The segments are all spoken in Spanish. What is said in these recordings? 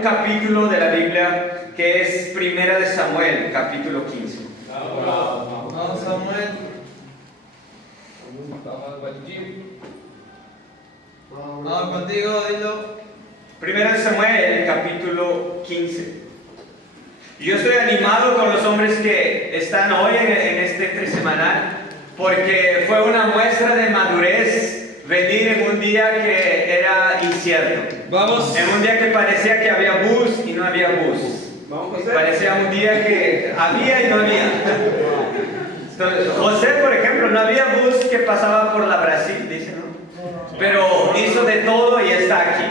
un capítulo de la Biblia que es Primera de Samuel, capítulo 15. Vamos, Samuel. Vamos contigo, dilo. Primera de Samuel, capítulo 15. Yo estoy animado con los hombres que están hoy en este trisemanal, porque fue una muestra de madurez venir en un día que era incierto. Vamos. En un día que parecía que había bus y no había bus. Parecía un día que había y no había. Entonces, José, por ejemplo, no había bus que pasaba por la Brasil, dice, ¿no? Pero hizo de todo y está aquí.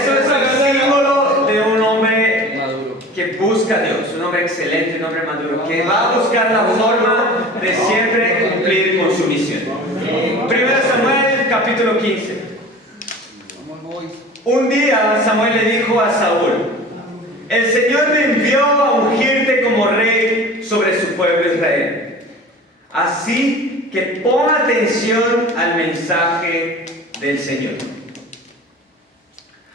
Eso es el símbolo de un hombre que busca a Dios, un hombre excelente, un hombre maduro, que va a buscar la forma de siempre cumplir con su misión. 1 Samuel, capítulo 15. Un día Samuel le dijo a Saúl: el Señor me envió a ungirte como rey sobre su pueblo Israel. Así que pon atención al mensaje del Señor.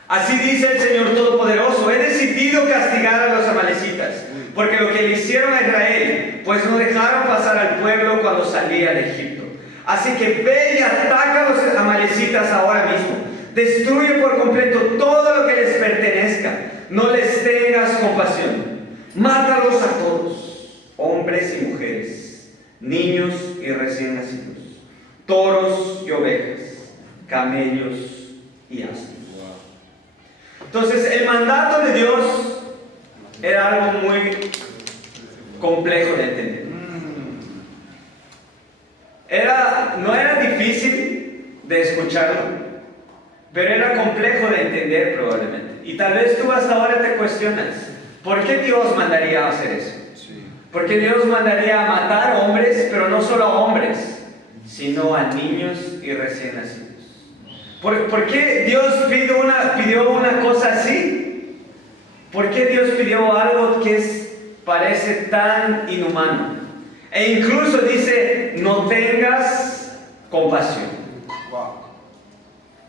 Así dice el Señor Todopoderoso: he decidido castigar a los amalecitas, porque lo que le hicieron a Israel, pues no dejaron pasar al pueblo cuando salía de Egipto. Así que ve y ataca a los amalecitas ahora mismo. Destruye por completo todo lo que les pertenezca. No les tengas compasión. Mátalos a todos, hombres y mujeres, niños y recién nacidos, toros y ovejas, camellos y asnos. Entonces, el mandato de Dios era algo muy complejo de entender. No era difícil de escucharlo, pero era complejo de entender probablemente. Y tal vez tú hasta ahora te cuestionas, ¿por qué Dios mandaría a hacer eso? ¿Por qué Dios mandaría a matar hombres, pero no solo a hombres, sino a niños y recién nacidos? ¿Por qué Dios pidió una cosa así? ¿Por qué Dios pidió algo que parece tan inhumano? E incluso dice, no tengas compasión.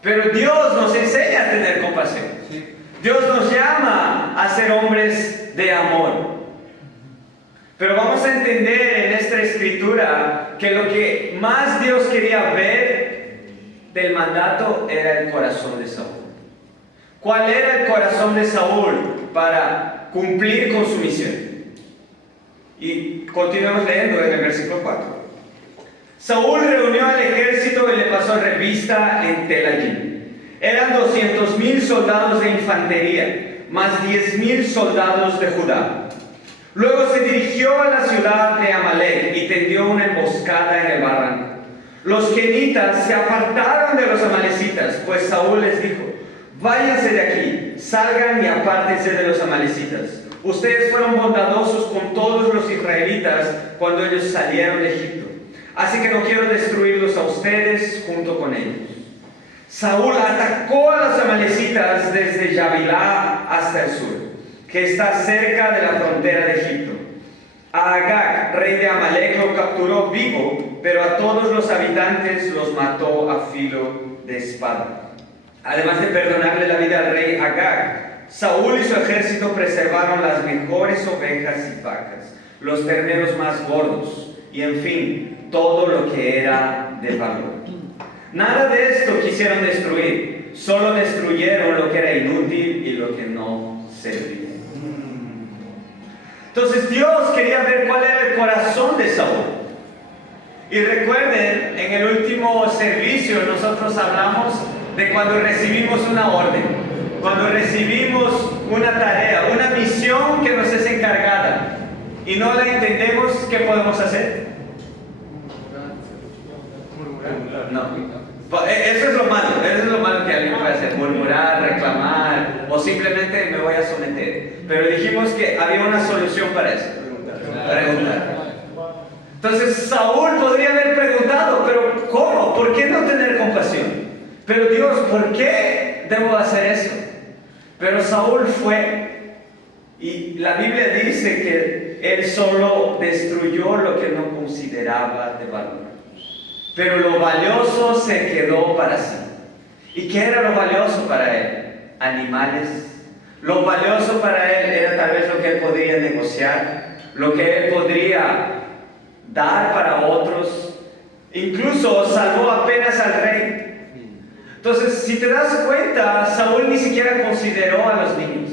Pero Dios nos enseña a tener compasión. Dios nos llama a ser hombres de amor. Pero vamos a entender en esta escritura que lo que más Dios quería ver del mandato era el corazón de Saúl. ¿Cuál era el corazón de Saúl para cumplir con su misión? Y continuamos leyendo en el versículo 4. Saúl reunió al ejército y le pasó revista en Telaim. Eran 200,000 soldados de infantería, más 10,000 soldados de Judá. Luego se dirigió a la ciudad de Amalek y tendió una emboscada en el barranco. Los kenitas se apartaron de los amalecitas, pues Saúl les dijo: váyanse de aquí, salgan y apártense de los amalecitas. Ustedes fueron bondadosos con todos los israelitas cuando ellos salieron de Egipto, así que no quiero destruirlos a ustedes junto con ellos. Saúl atacó a los amalecitas desde Yavilá hasta el sur, que está cerca de la frontera de Egipto. A Agag, rey de Amalek, lo capturó vivo, pero a todos los habitantes los mató a filo de espada. Además de perdonarle la vida al rey Agag, Saúl y su ejército preservaron las mejores ovejas y vacas, los terneros más gordos, y en fin, todo lo que era de valor. Nada de esto quisieron destruir, solo destruyeron lo que era inútil y lo que no servía. Entonces Dios quería ver cuál era el corazón de Saúl. Y recuerden, en el último servicio nosotros hablamos de cuando recibimos una orden, cuando recibimos una tarea, una misión que nos es encargada y no la entendemos, ¿qué podemos hacer? No. Eso es lo malo que alguien puede hacer: murmurar, reclamar o simplemente me voy a someter. Pero dijimos que había una solución para eso: preguntar. Entonces Saúl podría haber preguntado: ¿pero cómo? ¿Por qué no tener compasión? Pero Dios, ¿por qué debo hacer eso? Pero Saúl fue, y la Biblia dice que él solo destruyó lo que no consideraba de valor. Pero lo valioso se quedó para sí. ¿Y qué era lo valioso para él? animales. Lo valioso para él era tal vez lo que él podría negociar, lo que él podría dar para otros. Incluso salvó apenas al rey. Entonces, si te das cuenta, Saúl ni siquiera consideró a los niños,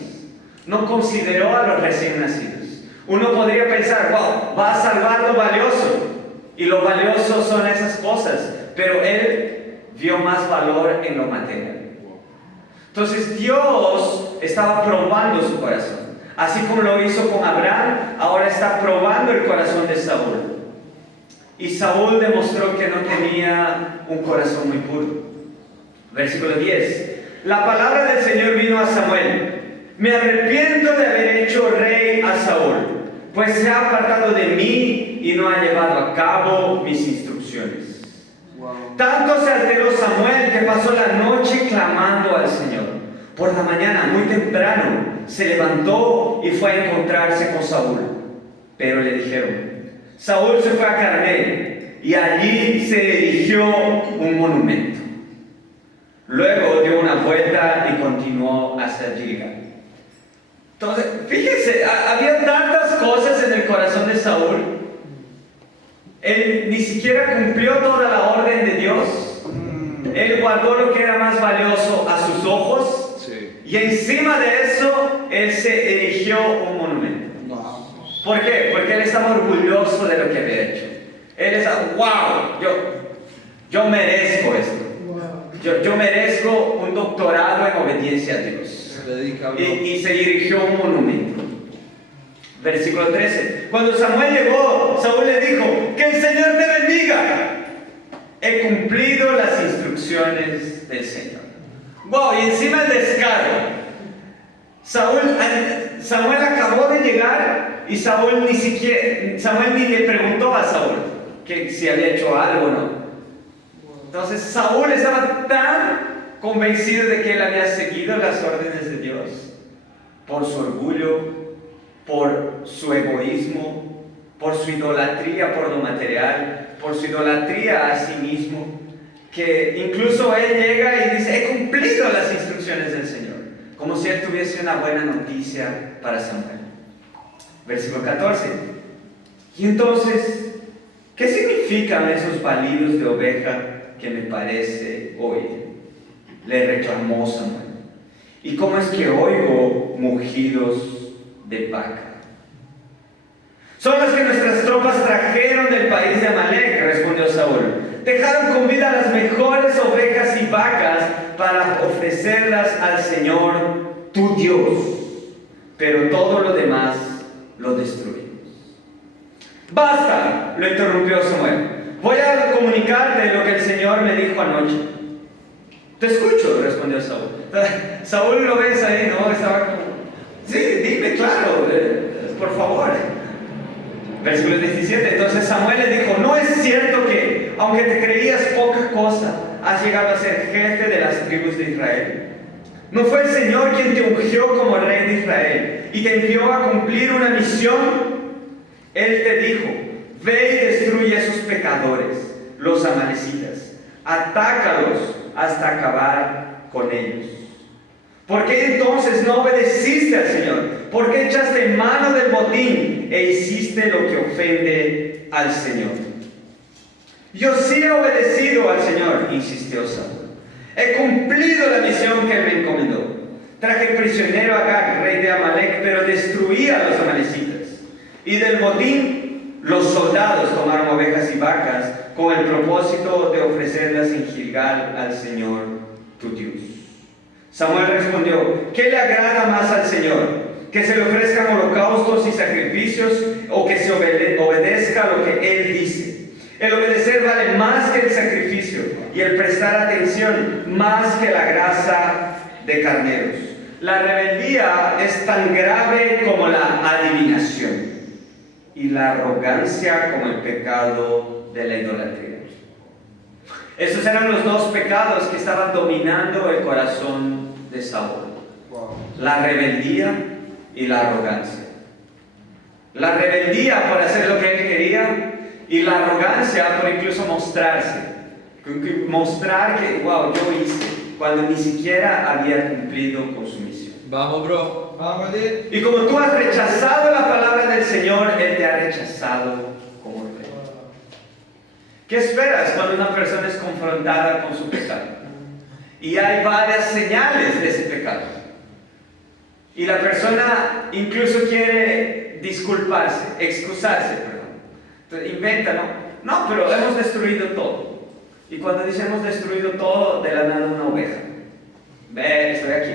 no consideró a los recién nacidos. Uno podría pensar, wow, va a salvar lo valioso, y lo valioso son esas cosas, pero él vio más valor en lo material. Entonces Dios estaba probando su corazón, así como lo hizo con Abraham. Ahora está probando el corazón de Saúl, y Saúl demostró que no tenía un corazón muy puro. Versículo 10. La palabra del Señor vino a Samuel: me arrepiento de haber hecho rey a Saúl, pues se ha apartado de mí y no ha llevado a cabo mis instrucciones. Tanto se alteró Samuel que pasó la noche clamando al Señor. Por la mañana, muy temprano, se levantó y fue a encontrarse con Saúl. Pero le dijeron: Saúl se fue a Carmel y allí se erigió un monumento. Luego dio una vuelta y continuó hacia Gilgal. Entonces, fíjense, había tantas cosas en el corazón de Saúl. Él ni siquiera cumplió toda la orden de Dios. Él guardó lo que era más valioso a sus ojos. Sí. Y encima de eso, él se erigió un monumento. ¿Por qué? Porque él estaba orgulloso de lo que había hecho. Él estaba, wow, yo merezco esto. Yo merezco un doctorado en obediencia a Dios. Y se dirigió un monumento. Versículo 13. Cuando Samuel llegó, Saúl le dijo: que el Señor te bendiga. He cumplido las instrucciones del Señor. Wow, y encima el descaro. Samuel acabó de llegar y Samuel ni le preguntó a Saúl que si había hecho algo o no. Entonces Saúl estaba tan convencido de que él había seguido las órdenes de Dios, por su orgullo, por su egoísmo, por su idolatría por lo material, por su idolatría a sí mismo, que incluso él llega y dice: he cumplido las instrucciones del Señor, como si él tuviese una buena noticia para Samuel. Versículo 14. Y entonces, ¿qué significan esos balidos de oveja que me parece oír? Le reclamó Samuel. ¿Y cómo es que oigo mugidos de vaca? Son los que nuestras tropas trajeron del país de Amalek, respondió Saúl. Dejaron con vida las mejores ovejas y vacas para ofrecerlas al Señor tu Dios, pero todo lo demás lo destruimos. Basta, lo interrumpió Samuel. Voy a comunicarte lo que el Señor me dijo anoche. Te escucho, respondió Saúl. Saúl lo ves ahí, ¿no? Estaba como: sí, dime, claro, por favor. Versículo 17. Entonces Samuel le dijo: no es cierto que, aunque te creías poca cosa, has llegado a ser jefe de las tribus de Israel. ¿No fue el Señor quien te ungió como rey de Israel y te envió a cumplir una misión? Él te dijo: ve y destruye a esos pecadores, los amalecitas. Atácalos hasta acabar con ellos. ¿Por qué entonces no obedeciste al Señor? ¿Por qué echaste mano del botín e hiciste lo que ofende al Señor? Yo sí he obedecido al Señor, insistió Saúl. He cumplido la misión que él me encomendó. Traje prisionero a Agag, rey de Amalek, pero destruí a los amalecitas. Y del botín, los soldados tomaron ovejas y vacas con el propósito de ofrecerlas en Gilgal al Señor tu Dios. Samuel respondió: ¿qué le agrada más al Señor? ¿Que se le ofrezcan holocaustos y sacrificios, o que se obedezca lo que Él dice? El obedecer vale más que el sacrificio, y el prestar atención más que la grasa de carneros. La rebeldía es tan grave como la adivinación, y la arrogancia como el pecado de la idolatría. Esos eran los dos pecados que estaban dominando el corazón de Saúl: la rebeldía y la arrogancia. La rebeldía por hacer lo que él quería, y la arrogancia por incluso mostrarse, mostrar que, wow, yo hice, cuando ni siquiera había cumplido con su misión. Vamos, bro. Vamos, Edith. Y como tú has rechazado la palabra del Señor, Él te ha rechazado como rey. ¿Qué esperas cuando una persona es confrontada con su pecado? Y hay varias señales de ese pecado. Y la persona incluso quiere disculparse, excusarse, perdón. Entonces inventa, ¿no? No, pero hemos destruido todo. Y cuando dice hemos destruido todo, de la nada una oveja. Ve, estoy aquí.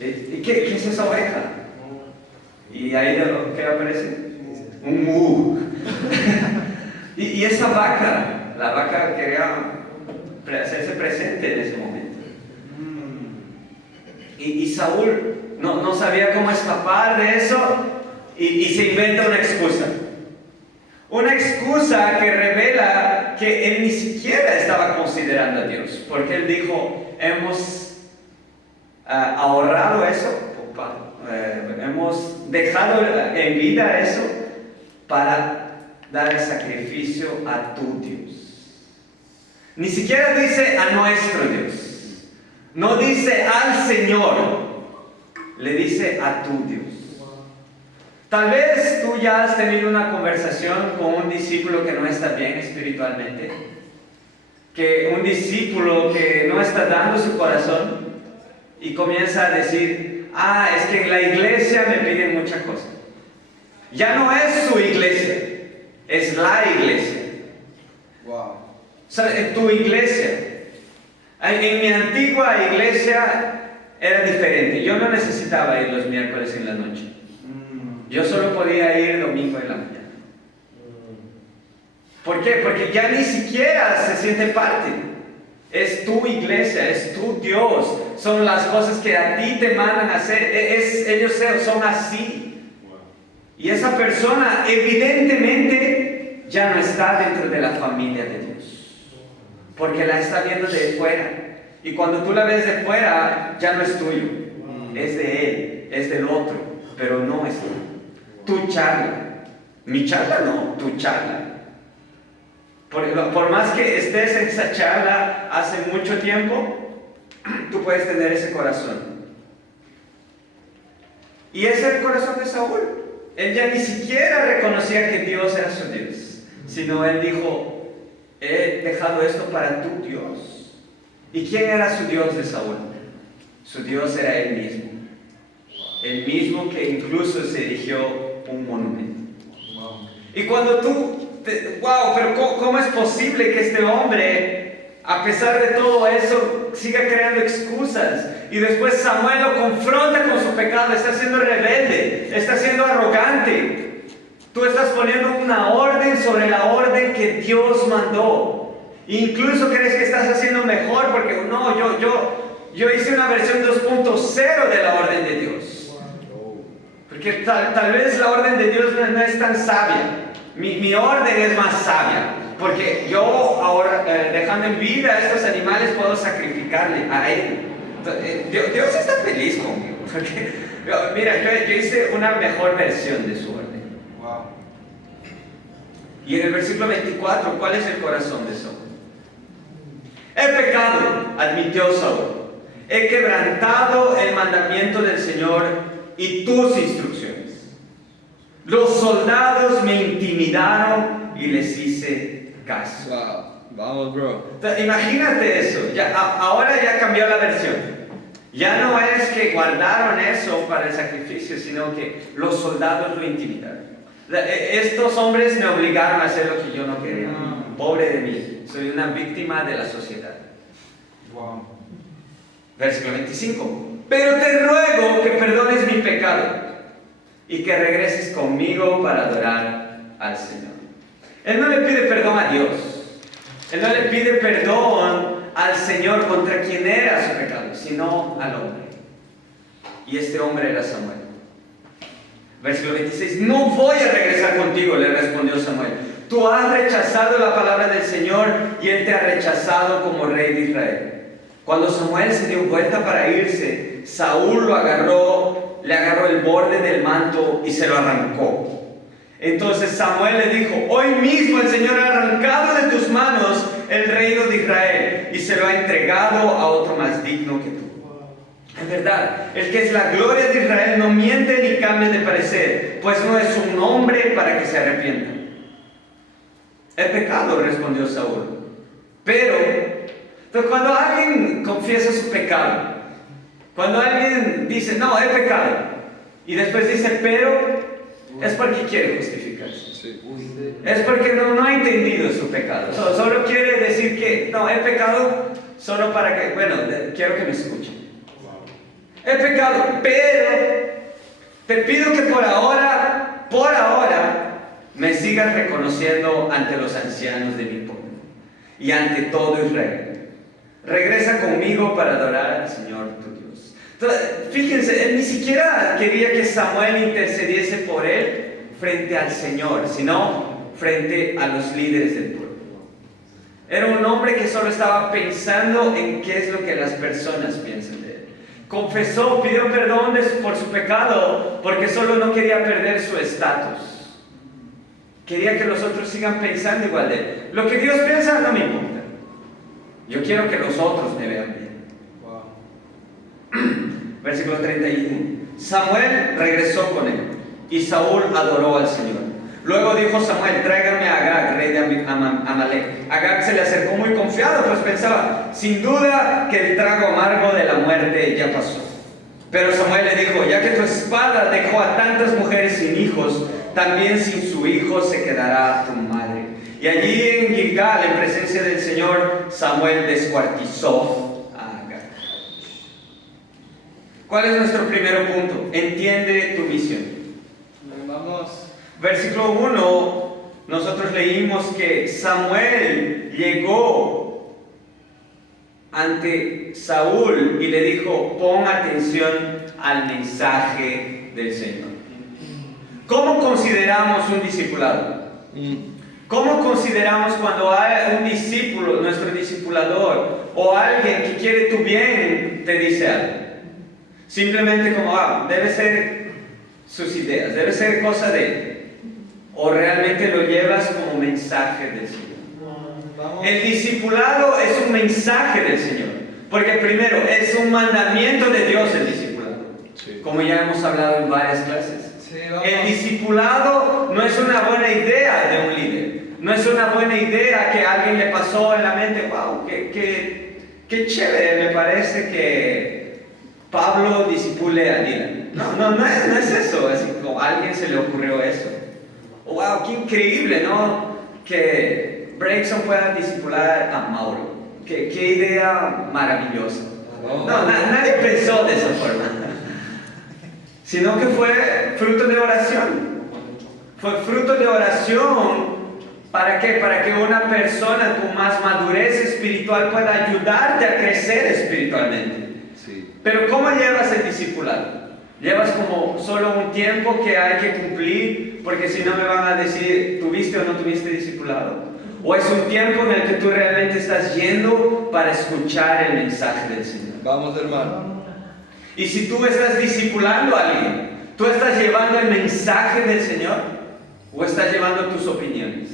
¿Y qué es esa oveja? Y ahí de lo que aparece un mu. y esa vaca, la vaca quería hacerse presente en ese momento. Y Saúl no sabía cómo escapar de eso y se inventa una excusa. Una excusa que revela que él ni siquiera estaba considerando a Dios, porque él dijo, hemos ahorrado eso, hemos dejado en vida eso para dar el sacrificio a tu Dios. Ni siquiera dice a nuestro Dios, no dice al Señor, le dice a tu Dios. Tal vez tú ya has tenido una conversación con un discípulo que no está bien espiritualmente, que un discípulo que no está dando su corazón y comienza a decir, es que en la iglesia me piden muchas cosas. Ya no es su iglesia, es la iglesia. Wow. O sea, en tu iglesia. En mi antigua iglesia era diferente. Yo no necesitaba ir los miércoles en la noche. Yo solo podía ir domingo en la mañana. ¿Por qué? Porque ya ni siquiera se siente parte. Es tu iglesia, es tu Dios. Son las cosas que a ti te mandan a hacer. Ellos son así. Y esa persona evidentemente ya no está dentro de la familia de Dios. Porque la está viendo de fuera. Y cuando tú la ves de fuera, ya no es tuyo. Es de él, es del otro. Pero no es tuyo. Tu charla. Mi charla no, tu charla. Por más que estés en esa charla hace mucho tiempo, tú puedes tener ese corazón. Y ese es el corazón de Saúl. Él ya ni siquiera reconocía que Dios era su Dios, sino él dijo, he dejado esto para tu Dios. ¿Y quién era su Dios de Saúl? Su Dios era él mismo. El mismo que incluso se erigió un monumento. Y cuando tú, pero ¿cómo es posible que este hombre, a pesar de todo eso, siga creando excusas? Y después Samuel lo confronta con su pecado, está siendo rebelde, está siendo arrogante. Tú estás poniendo una orden sobre la orden que Dios mandó. Incluso crees que estás haciendo mejor porque no, yo hice una versión 2.0 de la orden de Dios. Porque tal vez la orden de Dios no es tan sabia. Mi orden es más sabia. Porque yo ahora, dejando en vida a estos animales, puedo sacrificarle a Él. Dios está feliz conmigo. Porque, mira, yo hice una mejor versión de su orden. Wow. Y en el versículo 24, ¿cuál es el corazón de Saúl? He pecado, admitió Saúl. He quebrantado el mandamiento del Señor y tus instrucciones. Los soldados me intimidaron y les hice caso. Wow. Vamos, bro. Entonces, imagínate eso. Ahora ya cambió la versión. Ya no es que guardaron eso para el sacrificio, sino que los soldados lo intimidaron. Estos hombres me obligaron a hacer lo que yo no quería. Pobre de mí. Soy una víctima de la sociedad. Wow. Versículo 25. Pero te ruego que perdones mi pecado y que regreses conmigo para adorar al Señor. Él no le pide perdón a Dios. Él no le pide perdón al Señor contra quien era su pecado, sino al hombre. Y este hombre era Samuel. Versículo 26. No voy a regresar contigo, le respondió Samuel. Tú has rechazado la palabra del Señor y Él te ha rechazado como rey de Israel. Cuando Samuel se dio vuelta para irse, Saúl le agarró el borde del manto y se lo arrancó. Entonces Samuel le dijo, hoy mismo el Señor ha arrancado de tus manos el reino de Israel y se lo ha entregado a otro más digno que tú. Es verdad, el que es la gloria de Israel no miente ni cambia de parecer, pues no es un hombre para que se arrepienta. He pecado, respondió Saúl. Pero, entonces cuando alguien confiesa su pecado, cuando alguien dice, no, he pecado, y después dice, pero, es porque quiere justificarse. Sí. Es porque no ha entendido su pecado. Solo quiere decir que, no, he pecado solo para que, bueno, quiero que me escuchen. He pecado, pero te pido que por ahora, me sigas reconociendo ante los ancianos de mi pueblo y ante todo Israel. Regresa conmigo para adorar al Señor tu Dios. Entonces, fíjense, él ni siquiera quería que Samuel intercediese por él frente al Señor, sino frente a los líderes del pueblo. Era un hombre que solo estaba pensando en qué es lo que las personas piensan de él. Confesó, pidió perdón por su pecado, porque solo no quería perder su estatus. Quería que los otros sigan pensando igual de él. Lo que Dios piensa no me importa. Yo quiero que los otros me vean bien. Versículo 31. Samuel regresó con él y Saúl adoró al Señor. Luego dijo Samuel, tráigame a Agag, rey de Amalek. Agag se le acercó muy confiado, pues pensaba, sin duda que el trago amargo de la muerte ya pasó. Pero Samuel le dijo, ya que tu espada dejó a tantas mujeres sin hijos, también sin su hijo se quedará tu madre. Y allí en Gilgal, en presencia del Señor, Samuel descuartizó a Agag. ¿Cuál es nuestro primer punto? Entiende tu misión. Vamos. Versículo 1, nosotros leímos que Samuel llegó ante Saúl y le dijo, pon atención al mensaje del Señor. ¿Cómo consideramos un discipulado? ¿Cómo consideramos cuando hay un discípulo, nuestro discipulador, o alguien que quiere tu bien, te dice algo? Simplemente como, debe ser sus ideas, debe ser cosa de él. ¿O realmente lo llevas como mensaje del Señor? El discipulado es un mensaje del Señor. Porque primero, es un mandamiento de Dios el discipulado. Sí. Como ya hemos hablado en varias clases. Sí, el discipulado no es una buena idea de un líder. No es una buena idea que a alguien le pasó en la mente, wow, qué chévere, me parece que Pablo discipule a Dylan. No es eso, así como a alguien se le ocurrió eso. Wow, qué increíble, ¿no? Que Breakson pueda discipular a Mauro. Qué idea maravillosa. Nadie pensó de esa forma. Sino que fue fruto de oración. Fue fruto de oración. ¿Para qué? Para que una persona con más madurez espiritual pueda ayudarte a crecer espiritualmente. Sí. Pero ¿cómo llevas el discipulado? ¿Llevas como solo un tiempo que hay que cumplir? Porque si no me van a decir, ¿tuviste o no tuviste discipulado? ¿O es un tiempo en el que tú realmente estás yendo para escuchar el mensaje del Señor? Vamos, hermano. Y si tú estás discipulando a alguien, ¿tú estás llevando el mensaje del Señor? ¿O estás llevando tus opiniones?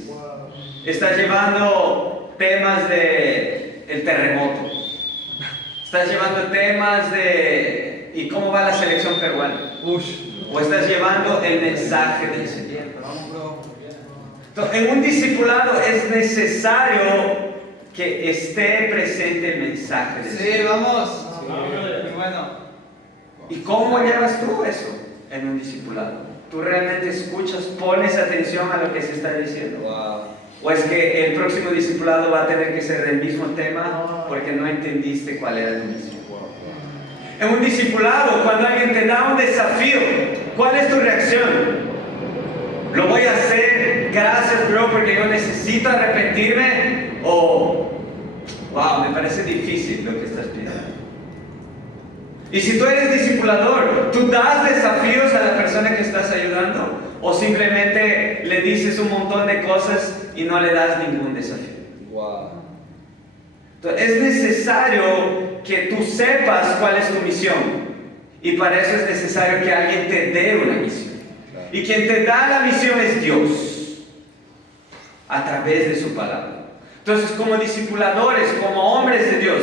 ¿Estás llevando temas de el terremoto? ¿Estás llevando temas de ¿y cómo va la selección peruana? ¿O estás llevando el mensaje del Señor? Entonces, en un discipulado es necesario que esté presente el mensaje del Señor. Sí, vamos. Muy bueno. ¿Y cómo llevas tú eso en un discipulado? ¿Tú realmente escuchas, pones atención a lo que se está diciendo? Wow. ¿O es que el próximo discipulado va a tener que ser del mismo tema porque no entendiste cuál era tu misión? En un discipulado, cuando alguien te da un desafío, ¿cuál es tu reacción? ¿Lo voy a hacer? Gracias, bro, porque yo necesito arrepentirme. O, wow, me parece difícil lo que estás pidiendo. Y si tú eres discipulador, ¿tú das desafíos a la persona que estás ayudando? ¿O simplemente le dices un montón de cosas y no le das ningún desafío? Wow. Entonces, es necesario que tú sepas cuál es tu misión. Y para eso es necesario que alguien te dé una misión. Y quien te da la misión es Dios, a través de su palabra. Entonces, como discipuladores, como hombres de Dios,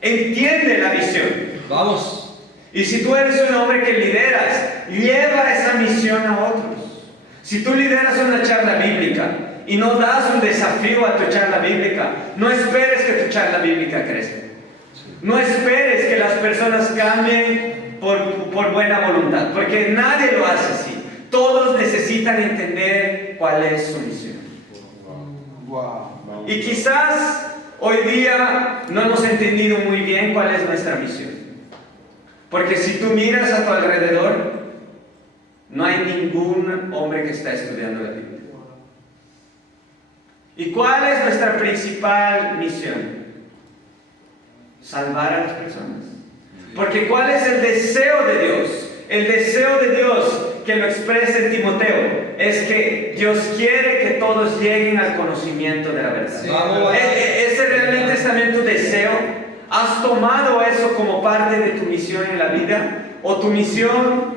entiende la misión. Vamos. Y si tú eres un hombre que lideras, lleva esa misión a otros. Si tú lideras una charla bíblica y no das un desafío a tu charla bíblica, no esperes que tu charla bíblica crezca. No esperes que las personas cambien por buena voluntad, porque nadie lo hace así. Todos necesitan entender cuál es su misión. Y quizás hoy día no hemos entendido muy bien cuál es nuestra misión. Porque si tú miras a tu alrededor, no hay ningún hombre que está estudiando la Biblia. ¿Y cuál es nuestra principal misión? Salvar a las personas. Porque ¿cuál es el deseo de Dios? El deseo de Dios, que lo expresa en Timoteo, es que Dios quiere que todos lleguen al conocimiento de la verdad. Sí. ¿Ese realmente es también tu deseo? ¿Has tomado eso como parte de tu misión en la vida? ¿O tu misión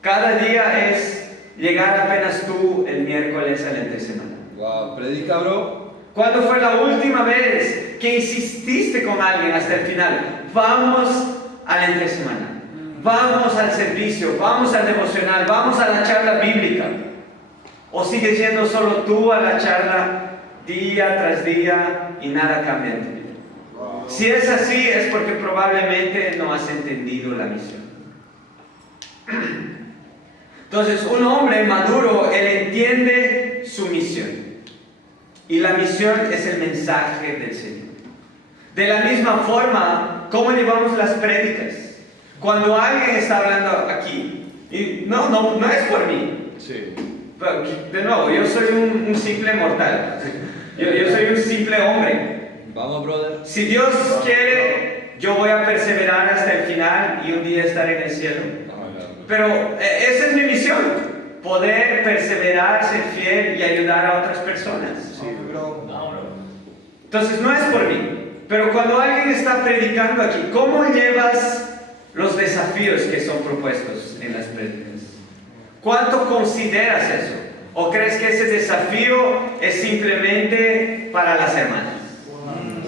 cada día es llegar apenas tú el miércoles a la entre semana? Wow, predica, bro. ¿Cuándo fue la última vez que insististe con alguien hasta el final? Vamos a la entre semana. Vamos al servicio, vamos al devocional, vamos a la charla bíblica. ¿O sigues yendo solo tú a la charla día tras día y nada cambia en tu vida? Si es así, es porque probablemente no has entendido la misión. Entonces, un hombre maduro, él entiende su misión. Y la misión es el mensaje del Señor. De la misma forma, ¿cómo llevamos las prédicas? Cuando alguien está hablando aquí, y no es por mí. Sí. Pero, de nuevo, yo soy un simple mortal. Yo soy un simple hombre. Vamos, brother. Si Dios quiere, yo voy a perseverar hasta el final y un día estar en el cielo. Pero esa es mi misión, poder perseverar, ser fiel y ayudar a otras personas. Sí, bro. Entonces no es por mí, pero cuando alguien está predicando aquí, ¿cómo llevas los desafíos que son propuestos en las prédicas? ¿Cuánto consideras eso? ¿O crees que ese desafío es simplemente para las hermanas?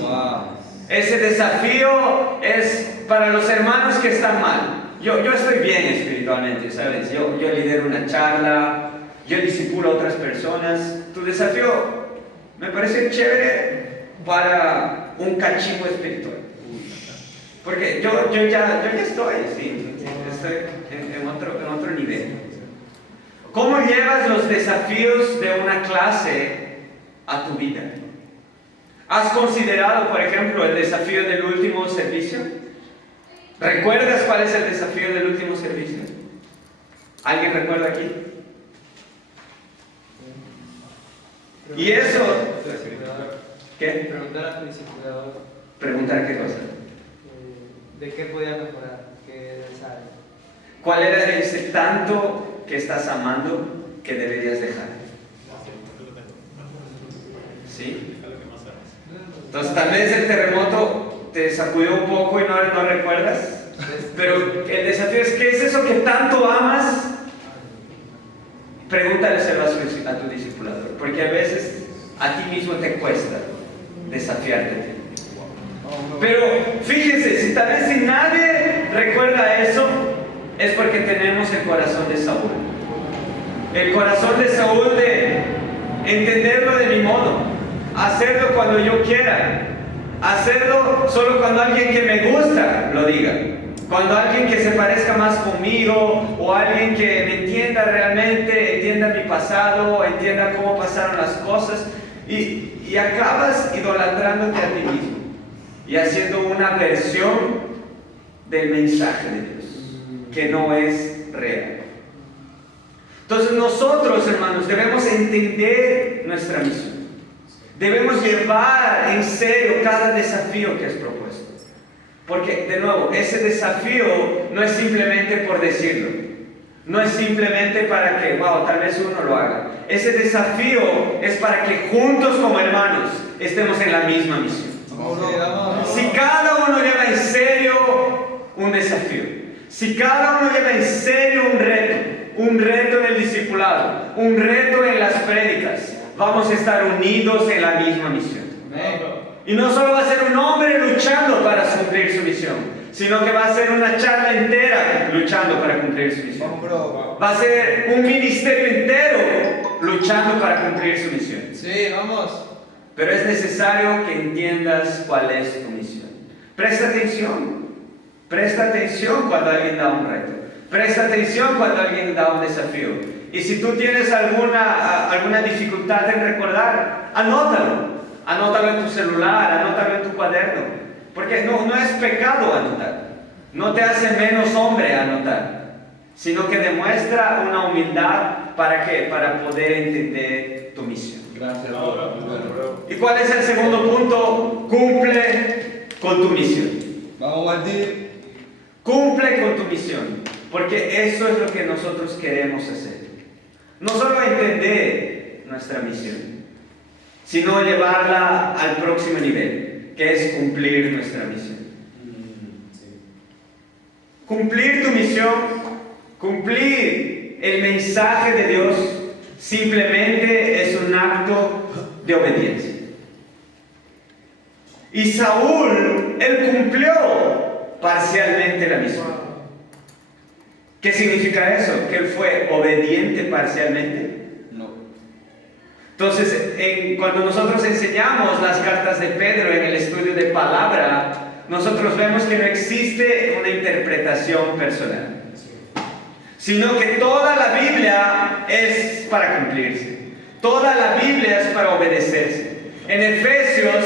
Wow. Ese desafío es para los hermanos que están mal. Yo estoy bien espiritualmente, ¿sabes? Yo lidero una charla, yo discipulo a otras personas. Tu desafío me parece chévere para un cachimbo espiritual. Porque yo ya estoy, sí, estoy en otro nivel. ¿Cómo llevas los desafíos de una clase a tu vida? ¿Has considerado, por ejemplo, el desafío del último servicio? ¿Recuerdas cuál es el desafío del último servicio? ¿Alguien recuerda aquí? Y eso... ¿Qué? Preguntar al discipulador ¿Preguntar qué cosa? de qué podía mejorar, qué sabe. ¿Cuál era ese tanto que estás amando que deberías dejar? ¿Sí? Entonces tal vez el terremoto te sacudió un poco y no recuerdas. Pero el desafío es, ¿qué es eso que tanto amas? Pregúntaleselo a tu discipulador, porque a veces a ti mismo te cuesta desafiarte. Pero fíjense, si tal vez nadie recuerda eso, es porque tenemos el corazón de Saúl. El corazón de Saúl de entenderlo de mi modo, hacerlo cuando yo quiera, hacerlo solo cuando alguien que me gusta lo diga, cuando alguien que se parezca más conmigo o alguien que me entienda realmente, entienda mi pasado, entienda cómo pasaron las cosas, y acabas idolatrándote a ti mismo y haciendo una versión del mensaje de Dios que no es real. Entonces nosotros, hermanos, debemos entender nuestra misión. Debemos llevar en serio cada desafío que es propuesto. Porque, de nuevo, ese desafío no es simplemente por decirlo. No es simplemente para que, wow, tal vez uno lo haga. Ese desafío es para que juntos como hermanos estemos en la misma misión. Si cada uno lleva en serio un desafío, si cada uno lleva en serio un reto en el discipulado, un reto en las prédicas, vamos a estar unidos en la misma misión. Amén. Y no solo va a ser un hombre luchando para cumplir su misión, sino que va a ser una charla entera luchando para cumplir su misión. Vamos, bro. Va a ser un ministerio entero luchando para cumplir su misión. Sí, vamos. Pero es necesario que entiendas cuál es tu misión. Presta atención. Presta atención cuando alguien da un reto. Presta atención cuando alguien da un desafío. Y si tú tienes alguna dificultad en recordar, anótalo. Anótalo en tu celular, anótalo en tu cuaderno. Porque no es pecado anotar. No te hace menos hombre anotar. Sino que demuestra una humildad ¿para qué? Para poder entender tu misión. Gracias, bro. ¿Y cuál es el segundo punto? Cumple con tu misión. Vamos, Martín. Cumple con tu misión. Porque eso es lo que nosotros queremos hacer. No solo entender nuestra misión, sino llevarla al próximo nivel, que es cumplir nuestra misión. Cumplir tu misión, cumplir el mensaje de Dios, simplemente es un acto de obediencia. Y Saúl, él cumplió parcialmente la misión. ¿Qué significa eso? ¿Que él fue obediente parcialmente? No. Entonces, cuando nosotros enseñamos las cartas de Pedro en el estudio de palabra, nosotros vemos que no existe una interpretación personal, sino que toda la Biblia es para cumplirse. Toda la Biblia es para obedecerse. En Efesios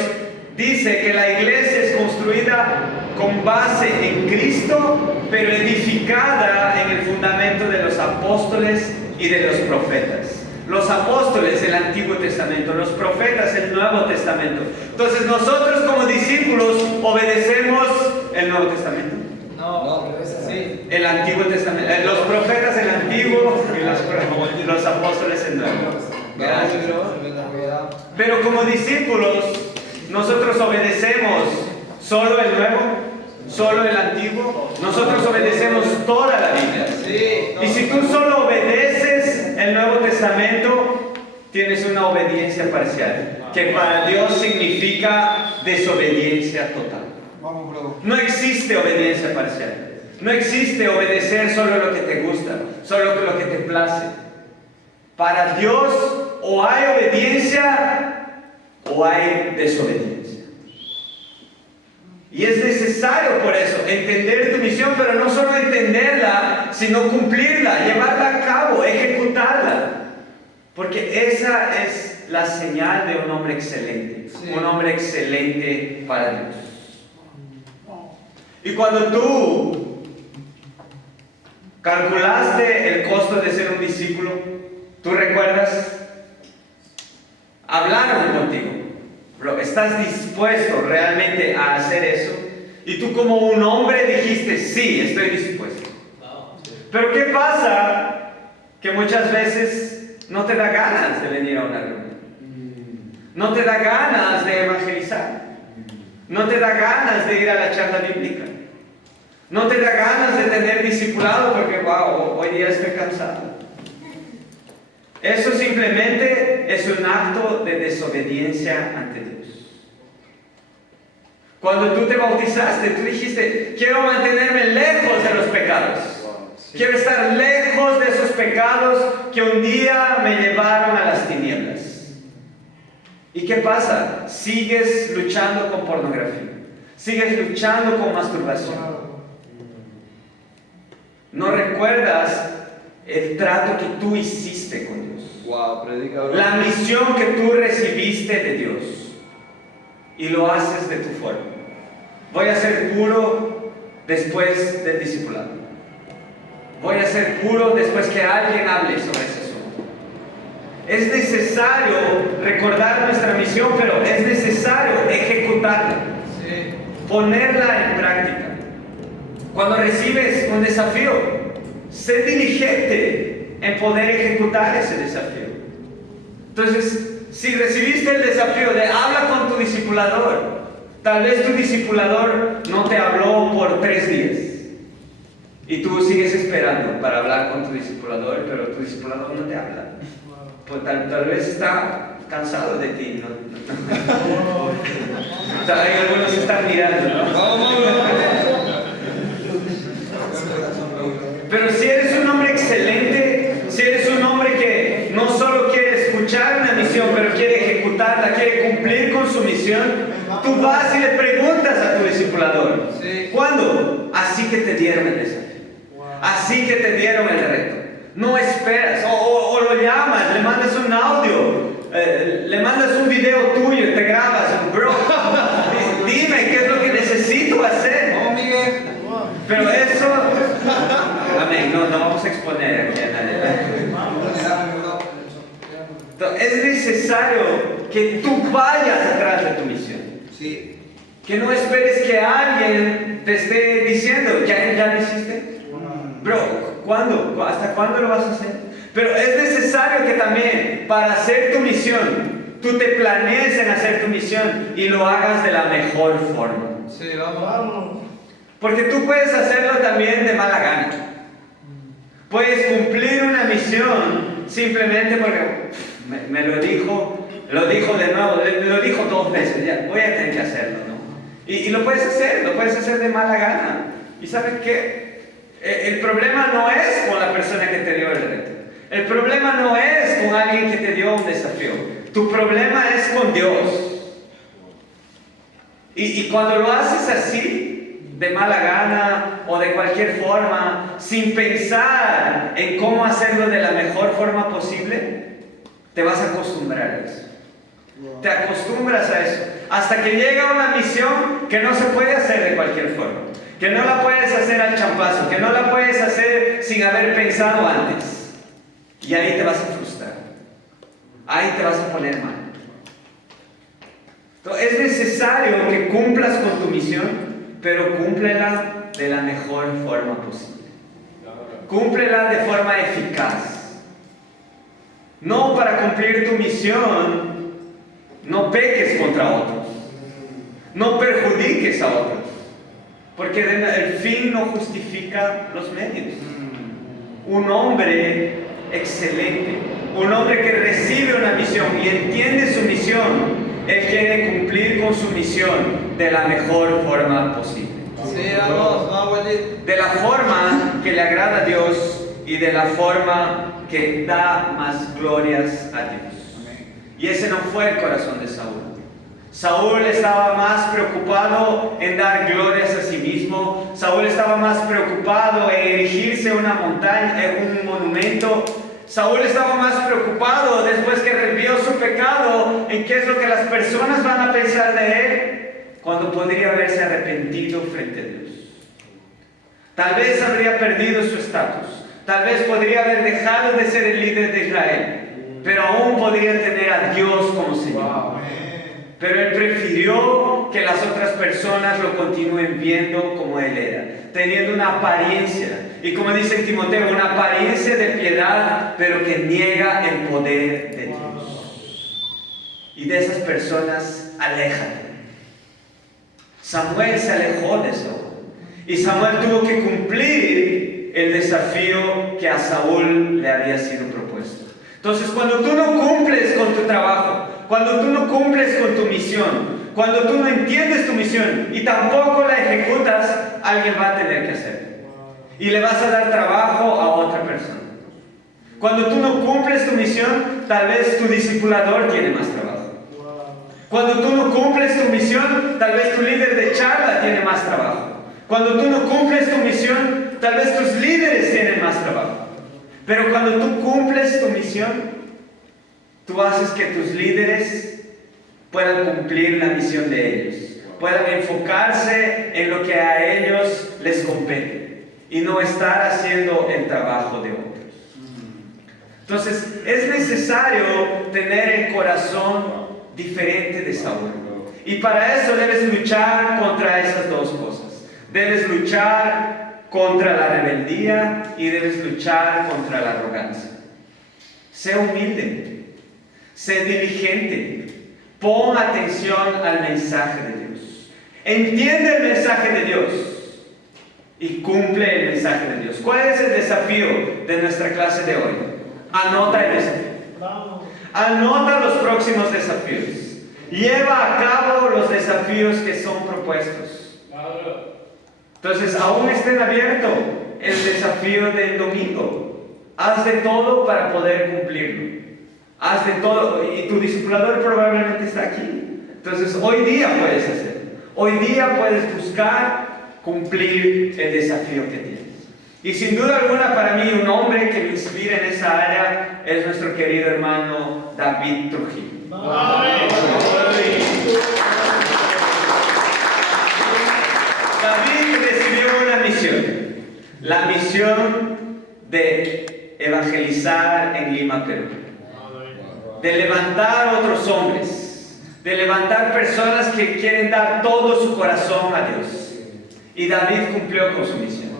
dice que la iglesia es construida con base en Cristo, pero edificada en el fundamento de los apóstoles y de los profetas. Los apóstoles, el Antiguo Testamento; los profetas, el Nuevo Testamento. Entonces nosotros como discípulos obedecemos el Nuevo Testamento. No, sí. El Antiguo Testamento. Los profetas el Antiguo y los apóstoles el Nuevo. Gracias, bro. Pero como discípulos, nosotros obedecemos solo el Nuevo, solo el Antiguo. Nosotros obedecemos toda la Biblia. Sí. Y si tú solo obedeces el Nuevo Testamento, tienes una obediencia parcial, que para Dios significa desobediencia total. Vamos, bro. No existe obediencia parcial. No existe obedecer solo lo que te gusta, solo lo que te place. Para Dios o hay obediencia o hay desobediencia. Y es necesario por eso entender tu misión, pero no solo entenderla, sino cumplirla, llevarla a cabo, ejecutarla. Porque esa es la señal de un hombre excelente, Sí. un hombre excelente para Dios. Y cuando tú calculaste el costo de ser un discípulo, ¿tú recuerdas? Hablaron contigo. Pero ¿estás dispuesto realmente a hacer eso? Y tú como un hombre dijiste, sí, estoy dispuesto. Pero ¿qué pasa? Que muchas veces no te da ganas de venir a una reunión. No te da ganas de evangelizar. No te da ganas de ir a la charla bíblica. No te da ganas de tener discipulado porque, wow, hoy día estoy cansado. Eso simplemente es un acto de desobediencia ante Dios. Cuando tú te bautizaste, tú dijiste, quiero mantenerme lejos de los pecados. Quiero estar lejos de esos pecados que un día me llevaron a las tinieblas. ¿Y qué pasa? Sigues luchando con pornografía. Sigues luchando con masturbación. No recuerdas el trato que tú hiciste con Dios. Wow, predica, bro. La misión que tú recibiste de Dios. Y lo haces de tu forma. Voy a ser puro después del discipulado. Voy a ser puro después que alguien hable sobre ese asunto. Es necesario recordar nuestra misión, pero es necesario ejecutarla. Sí. Ponerla en práctica. Cuando recibes un desafío, sé diligente en poder ejecutar ese desafío. Entonces, si recibiste el desafío de habla con tu discipulador, tal vez tu discipulador no te habló por 3 días y tú sigues esperando para hablar con tu discipulador, pero tu discipulador no te habla. Pues tal vez está cansado de ti. O sea, hay algunos que están mirando, ¿no? Pero si eres un hombre excelente, si eres un hombre que no solo quiere escuchar una misión, pero quiere ejecutarla, quiere cumplir con su misión, tú vas y le preguntas a tu discipulador, ¿cuándo? Así que te dieron el desafío, así que te dieron el reto. No esperas, o lo llamas, le mandas un audio, le mandas un video tuyo y te grabas, bro, dime qué es lo que necesito hacer. Pero eso, amén, no vamos a exponer aquí a nadie. Entonces, es necesario que tú vayas atrás de tu misión. Sí. Que no esperes que alguien te esté diciendo, ¿ya lo hiciste? Bro, ¿cuándo? ¿Hasta cuándo lo vas a hacer? Pero es necesario que también para hacer tu misión, tú te planees en hacer tu misión y lo hagas de la mejor forma. Sí, vamos. Porque tú puedes hacerlo también de mala gana. Puedes cumplir una misión simplemente porque me lo dijo de nuevo, lo dijo 2 veces, ya, voy a tener que hacerlo, ¿no? Y lo puedes hacer de mala gana. ¿Y sabes qué? El problema no es con la persona que te dio el reto. El problema no es con alguien que te dio un desafío. Tu problema es con Dios. Y cuando lo haces así, de mala gana o de cualquier forma, sin pensar en cómo hacerlo de la mejor forma posible, te vas a acostumbrar a eso. Te acostumbras a eso. Hasta que llega una misión que no se puede hacer de cualquier forma. Que no la puedes hacer al champazo. Que no la puedes hacer sin haber pensado antes. Y ahí te vas a frustrar. Ahí te vas a poner mal. Entonces, es necesario que cumplas con tu misión, pero cúmplela de la mejor forma posible. Cúmplela de forma eficaz. No para cumplir tu misión, no peques contra otros. No perjudiques a otros. Porque el fin no justifica los medios. Un hombre excelente, un hombre que recibe una misión y entiende su misión, él quiere cumplir con su misión de la mejor forma posible. Sí, vamos, de la forma que le agrada a Dios y de la forma que da más glorias a Dios. Y ese no fue el corazón de Saúl. Saúl estaba más preocupado en dar glorias a sí mismo. Saúl estaba más preocupado en erigirse una montaña, en un monumento. Saúl estaba más preocupado después que arrepintió su pecado en qué es lo que las personas van a pensar de él, cuando podría haberse arrepentido frente a Dios. Tal vez habría perdido su estatus. Tal vez podría haber dejado de ser el líder de Israel, pero aún podría tener a Dios como Señor. Pero él prefirió que las otras personas lo continúen viendo como él era, teniendo una apariencia, y como dice Timoteo, una apariencia de piedad, pero que niega el poder de Dios. Y de esas personas, aléjate. Samuel se alejó de Saúl, y Samuel tuvo que cumplir el desafío que a Saúl le había sido propuesto. Entonces, cuando tú no cumples con tu trabajo, cuando tú no cumples con tu misión, cuando tú no entiendes tu misión y tampoco la ejecutas, alguien va a tener que hacerlo. Y le vas a dar trabajo a otra persona. Cuando tú no cumples tu misión, tal vez tu discipulador tiene más trabajo. Cuando tú no cumples tu misión, tal vez tu líder de charla tiene más trabajo. Cuando tú no cumples tu misión, tal vez tus líderes tienen más trabajo. Pero cuando tú cumples tu misión, tú haces que tus líderes puedan cumplir la misión de ellos, puedan enfocarse en lo que a ellos les compete y no estar haciendo el trabajo de otros. Entonces, es necesario tener el corazón diferente de Saúl. Y para eso debes luchar contra esas dos cosas. Debes luchar contra la rebeldía y debes luchar contra la arrogancia. Sé humilde. Sé diligente. Pon atención al mensaje de Dios. Entiende el mensaje de Dios y cumple el mensaje de Dios. ¿Cuál es el desafío de nuestra clase de hoy? Anota el desafío. Anota los próximos desafíos. Lleva a cabo los desafíos que son propuestos. Entonces, aún estén abiertos el desafío del domingo. Haz de todo para poder cumplirlo. Haz de todo. Y tu discipulador probablemente está aquí. Entonces, hoy día puedes hacer. Hoy día puedes buscar cumplir el desafío que tienes. Y sin duda alguna para mí un hombre que me inspira en esa área es nuestro querido hermano David Trujillo. David recibió una misión, la misión de evangelizar en Lima, Perú, de levantar otros hombres, de levantar personas que quieren dar todo su corazón a Dios. Y David cumplió con su misión.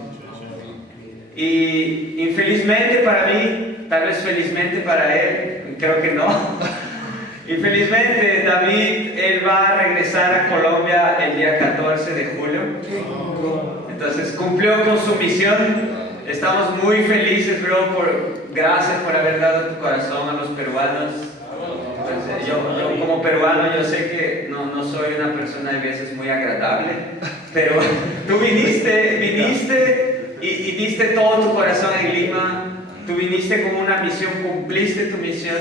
Y infelizmente para mí, tal vez felizmente para él, creo que no. Infelizmente David, él va a regresar a Colombia el día 14 de julio. Entonces cumplió con su misión. Estamos muy felices, bro, gracias por haber dado tu corazón a los peruanos. Entonces, yo como peruano, yo sé que no soy una persona a veces muy agradable, pero tú viniste y diste todo tu corazón en Lima. Tú viniste con una misión, cumpliste tu misión.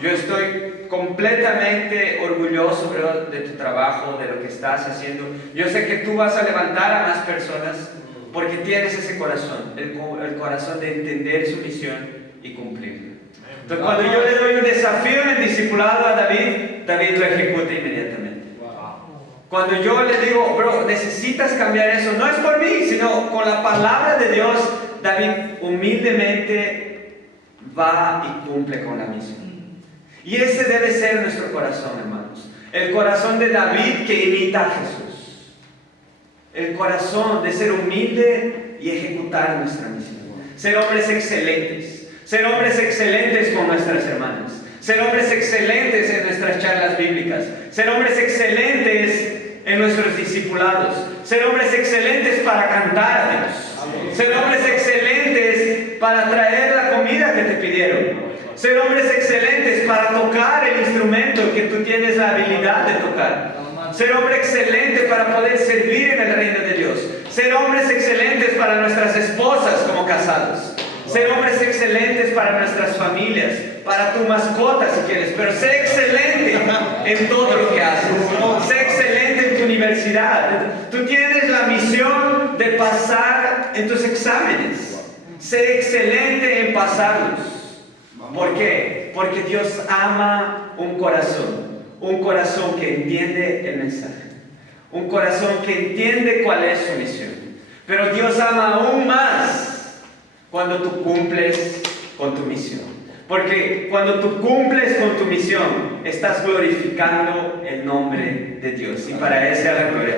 Yo estoy completamente orgulloso, bro, de tu trabajo, de lo que estás haciendo. Yo sé que tú vas a levantar a más personas porque tienes ese corazón, el corazón de entender su misión y cumplirla. Entonces, cuando yo le doy un desafío en el discipulado a David, David lo ejecuta inmediatamente. Cuando yo le digo, bro, necesitas cambiar eso, no es por mí, sino con la palabra de Dios, David humildemente va y cumple con la misión. Y ese debe ser nuestro corazón, hermanos. El corazón de David que imita a Jesús. El corazón de ser humilde y ejecutar nuestra misión. Ser hombres excelentes. Ser hombres excelentes con nuestras hermanas. Ser hombres excelentes en nuestras charlas bíblicas. Ser hombres excelentes en nuestros discipulados. Ser hombres excelentes para cantar a Dios. Ser hombres excelentes para traer la comida que te pidieron. Ser hombres excelentes para tocar el instrumento que tú tienes la habilidad de tocar. Ser hombre excelente para poder servir en el reino de Dios. Ser hombres excelentes para nuestras esposas como casados. Ser hombres excelentes para nuestras familias, para tu mascota si quieres, pero sé excelente en todo lo que haces. Sé excelente en tu universidad. Tú tienes la misión de pasar en tus exámenes. Sé excelente en pasarlos. ¿Por qué? Porque Dios ama un corazón que entiende el mensaje, un corazón que entiende cuál es su misión. Pero Dios ama aún más cuando tú cumples con tu misión. Porque cuando tú cumples con tu misión, estás glorificando el nombre de Dios. Y para eso es la gloria.